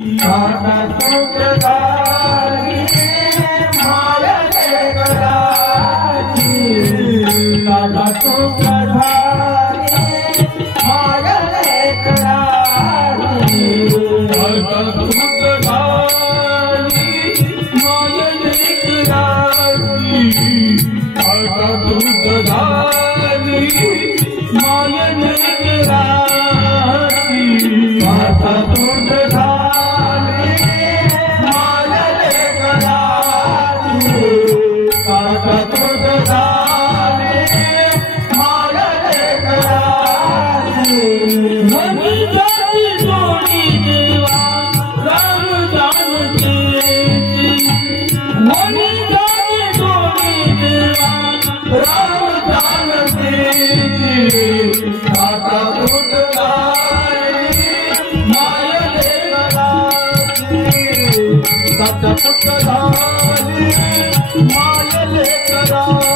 काटा तूट झाली माया लेकराची काटा तूट झाली माया लेकराची काटा तूट झाली माया लेकराची काटा तूट झाली माया लेकराची काटा तूट माया लेकराची